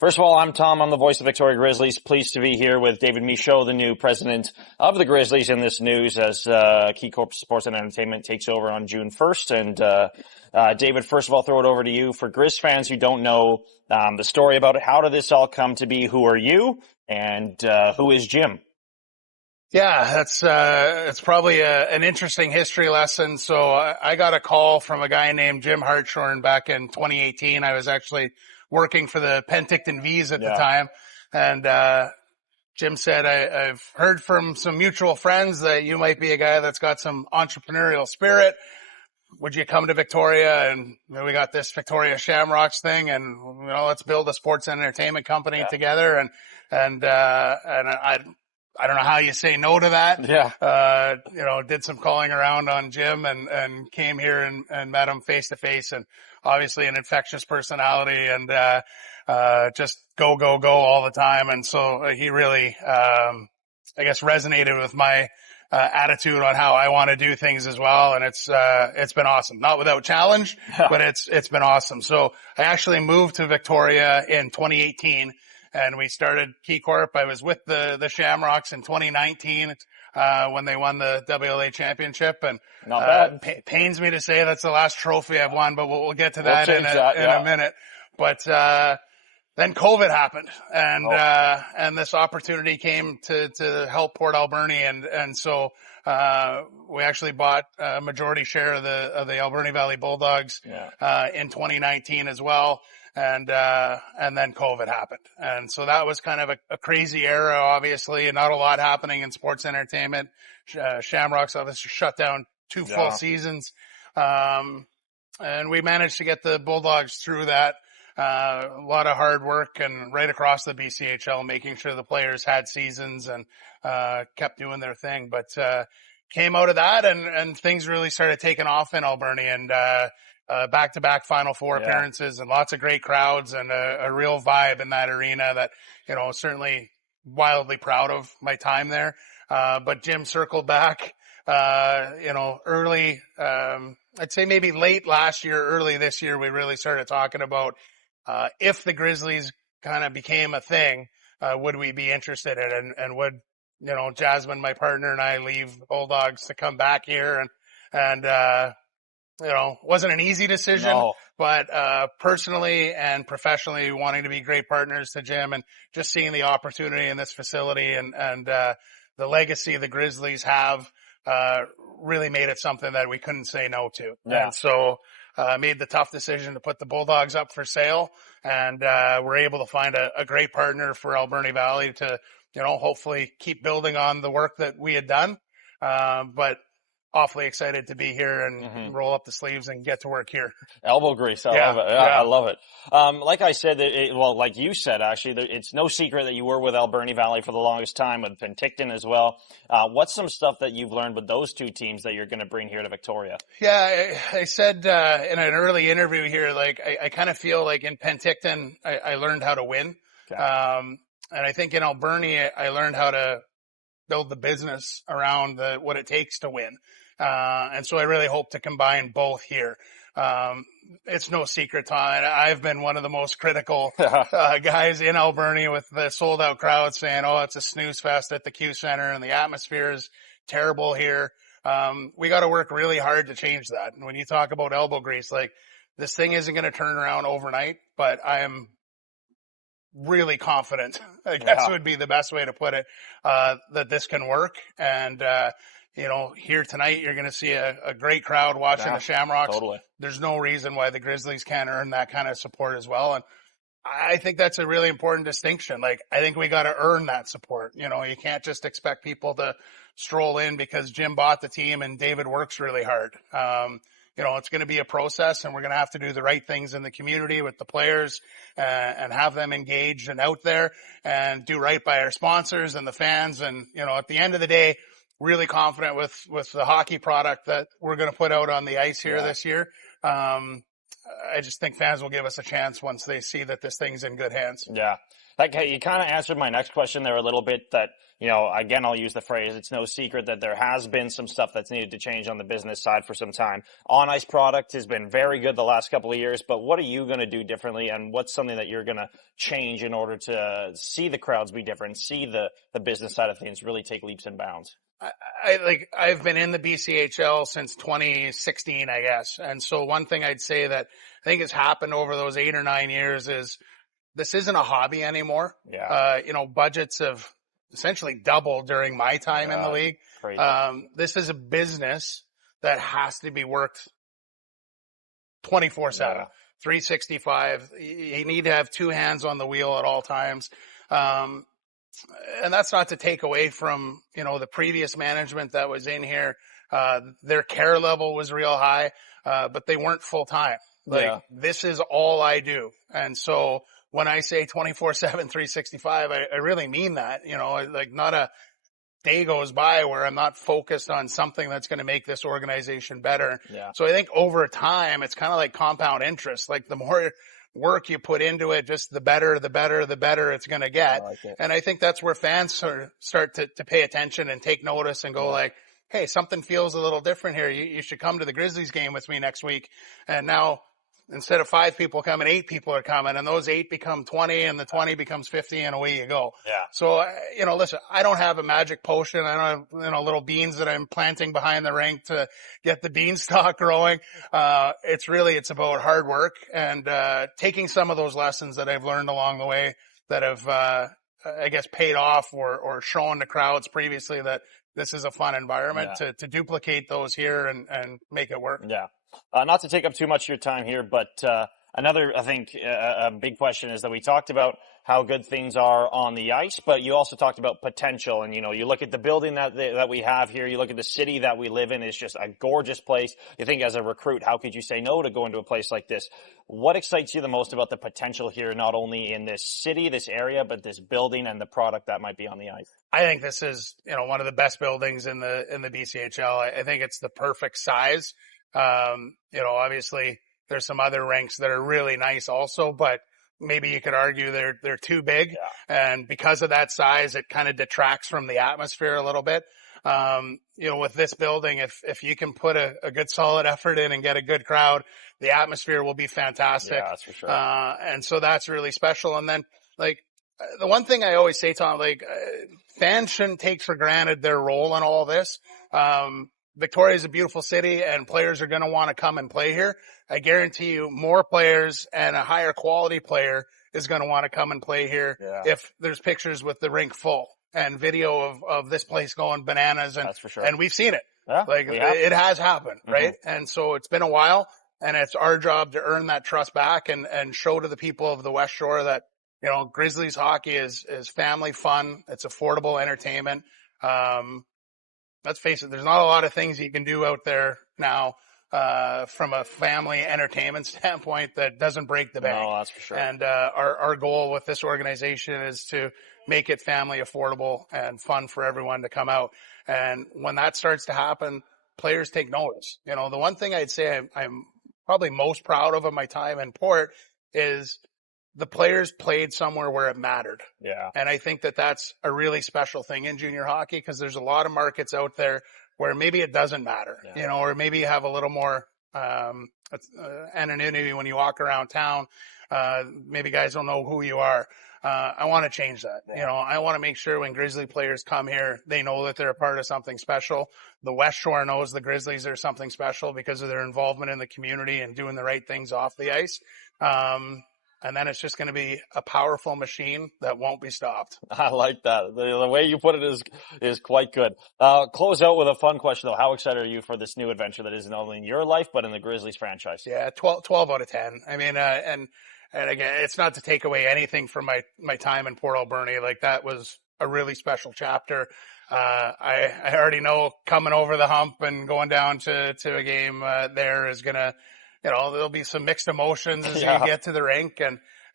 First of all, I'm Tom. I'm the voice of Victoria Grizzlies. Pleased to be here with David Michaud, the new president of the Grizzlies, in this news as concourse Sports and Entertainment takes over on June 1st. And David, first of all, throw it over to you. For Grizz fans who don't know the story about it, how did this all come to be? Who are you? And who is Jim? Yeah, it's probably an interesting history lesson. So I got a call from a guy named Jim Hartshorn back in 2018. I was actually working for the Penticton V's at the time. And Jim said, I've heard from some mutual friends that you might be a guy that's got some entrepreneurial spirit. Would you come to Victoria? And we got this Victoria Shamrocks thing, and let's build a sports and entertainment company together. And I don't know how you say no to that. Did some calling around on Jim and came here and met him face to face, and obviously an infectious personality and just go all the time. And so he really, resonated with my attitude on how I want to do things as well. And it's been awesome. Not without challenge, but it's been awesome. So I actually moved to Victoria in 2018. And we started Key Corp. I was with the Shamrocks in 2019 when they won the WLA championship. And not bad. Pains me to say that's the last trophy I've won, but we'll get to that in a minute. But then COVID happened, and this opportunity came to help Port Alberni, and so we actually bought a majority share of the Alberni Valley Bulldogs in 2019 as well. And then COVID happened. And so that was kind of a crazy era, obviously, and not a lot happening in sports entertainment. Shamrocks obviously shut down 2 full seasons. And we managed to get the Bulldogs through that. A lot of hard work and right across the BCHL, making sure the players had seasons and, kept doing their thing. But, came out of that and things really started taking off in Alberni, and, back-to-back Final Four appearances and lots of great crowds and a real vibe in that arena that, certainly wildly proud of my time there. But Jim circled back, early, I'd say maybe late last year, early this year, we really started talking about, if the Grizzlies kind of became a thing, would we be interested in it, and would, Jasmine, my partner, and I leave the Bulldogs to come back here and wasn't an easy decision, but personally and professionally wanting to be great partners to Jim, and just seeing the opportunity in this facility and the legacy the Grizzlies have really made it something that we couldn't say no to. And so made the tough decision to put the Bulldogs up for sale, and we're able to find a great partner for Alberni Valley to, hopefully keep building on the work that we had done. But awfully excited to be here and roll up the sleeves and get to work here. Elbow grease. I love it. I love it. Like I said, like you said, actually, it's no secret that you were with Alberni Valley for the longest time, with Penticton as well. What's some stuff that you've learned with those two teams that you're going to bring here to Victoria? Yeah, I said in an early interview here, like I kind of feel like in Penticton, I learned how to win. Okay. And I think in Alberni, I learned how to build the business around what it takes to win. And so I really hope to combine both here. It's no secret, Tom. I've been one of the most critical guys in Alberni, with the sold out crowd saying, it's a snooze fest at the Q Center and the atmosphere is terrible here. We got to work really hard to change that. And when you talk about elbow grease, like, this thing isn't going to turn around overnight, but I am really confident, I guess would be the best way to put it, that this can work. And, here tonight, you're going to see a great crowd watching the Shamrocks. Totally. There's no reason why the Grizzlies can't earn that kind of support as well. And I think that's a really important distinction. Like, I think we got to earn that support. You can't just expect people to stroll in because Jim bought the team and David works really hard. It's going to be a process, and we're going to have to do the right things in the community with the players, and have them engaged and out there, and do right by our sponsors and the fans. And, at the end of the day, really confident with the hockey product that we're going to put out on the ice here this year. I just think fans will give us a chance once they see that this thing's in good hands. Yeah. You kind of answered my next question there a little bit that, again, I'll use the phrase, it's no secret that there has been some stuff that's needed to change on the business side for some time. On-ice product has been very good the last couple of years, but what are you going to do differently, and what's something that you're going to change in order to see the crowds be different, see the business side of things really take leaps and bounds? I've been in the BCHL since 2016, I guess. And so one thing I'd say that I think has happened over those 8 or 9 years is this isn't a hobby anymore. Yeah. Budgets have essentially doubled during my time in the league. Crazy. This is a business that has to be worked 24/7, 365. You need to have two hands on the wheel at all times. And that's not to take away from, the previous management that was in here. Their care level was real high, but they weren't full time. This is all I do. And so when I say 24/7, 365, I really mean that, not a day goes by where I'm not focused on something that's going to make this organization better. Yeah. So I think over time, it's kind of like compound interest. Like the more work you put into it, just the better it's going to get. And I think that's where fans start to pay attention and take notice and go like, hey, something feels a little different here. You should come to the Grizzlies game with me next week. And now instead of 5 people coming, 8 people are coming, and those 8 become 20 and the 20 becomes 50 and away you go. Yeah. So, listen, I don't have a magic potion. I don't have, little beans that I'm planting behind the rink to get the beanstalk growing. It's about hard work and, taking some of those lessons that I've learned along the way that have, paid off or shown the crowds previously that this is a fun environment to duplicate those here and make it work. Yeah. Not to take up too much of your time here, but another, I think, a big question is that we talked about how good things are on the ice, but you also talked about potential. And, you look at the building that we have here, you look at the city that we live in, it's just a gorgeous place. You think as a recruit, how could you say no to go into a place like this? What excites you the most about the potential here, not only in this city, this area, but this building and the product that might be on the ice? I think this is, one of the best buildings in the BCHL. I think it's the perfect size. Obviously there's some other rinks that are really nice also, but maybe you could argue they're too big. Yeah. And because of that size, it kind of detracts from the atmosphere a little bit. With this building, if you can put a good solid effort in and get a good crowd, the atmosphere will be fantastic. Yeah, that's for sure. And so that's really special. And then the one thing I always say, Tom, fans shouldn't take for granted their role in all this. Victoria is a beautiful city and players are going to want to come and play here. I guarantee you more players and a higher quality player is going to want to come and play here if there's pictures with the rink full and video of this place going bananas. And, that's for sure. And we've seen it. Yeah, it has happened, right? And so it's been a while and it's our job to earn that trust back and show to the people of the West Shore that, Grizzlies hockey is family fun. It's affordable entertainment. Let's face it, there's not a lot of things you can do out there now, from a family entertainment standpoint that doesn't break the bank. No, that's for sure. And, our goal with this organization is to make it family affordable and fun for everyone to come out. And when that starts to happen, players take notice. The one thing I'd say I'm probably most proud of my time in Port is the players played somewhere where it mattered. Yeah. And I think that that's a really special thing in junior hockey because there's a lot of markets out there where maybe it doesn't matter, or maybe you have a little more, anonymity when you walk around town. Maybe guys don't know who you are. I want to change that. Yeah. I want to make sure when Grizzly players come here, they know that they're a part of something special. The West Shore knows the Grizzlies are something special because of their involvement in the community and doing the right things off the ice. And then it's just going to be a powerful machine that won't be stopped. I like that. The way you put it is quite good. Close out with a fun question though. How excited are you for this new adventure that is not only in your life, but in the Grizzlies franchise? Yeah, 12 out of 10. I mean, and again, it's not to take away anything from my time in Port Alberni. That was a really special chapter. I already know coming over the hump and going down to a game, there is gonna, there'll be some mixed emotions as you get to the rink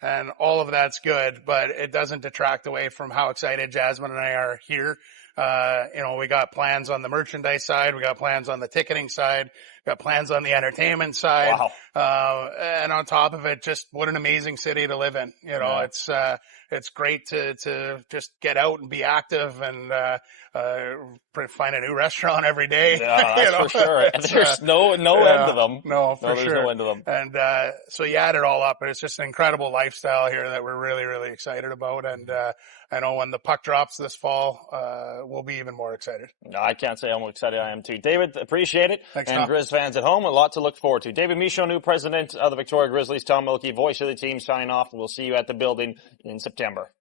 and all of that's good, but it doesn't detract away from how excited Jasmine and I are here. We got plans on the merchandise side. We got plans on the ticketing side. got plans on the entertainment side. Wow. And on top of it, just what an amazing city to live in. You know, it's great to just get out and be active and, find a new restaurant every day. Yeah, that's for sure. And there's no end to them. No, for sure. There's no end to them. And, so you add it all up, and it's just an incredible lifestyle here that we're really, really excited about. And, I know when the puck drops this fall, we'll be even more excited. No, I can't say how excited I am too. David, appreciate it. Thanks, and Tom. Grizz fans at home, a lot to look forward to. David Michaud, new president of the Victoria Grizzlies. Tom Wilke, voice of the team, signing off. We'll see you at the building in September.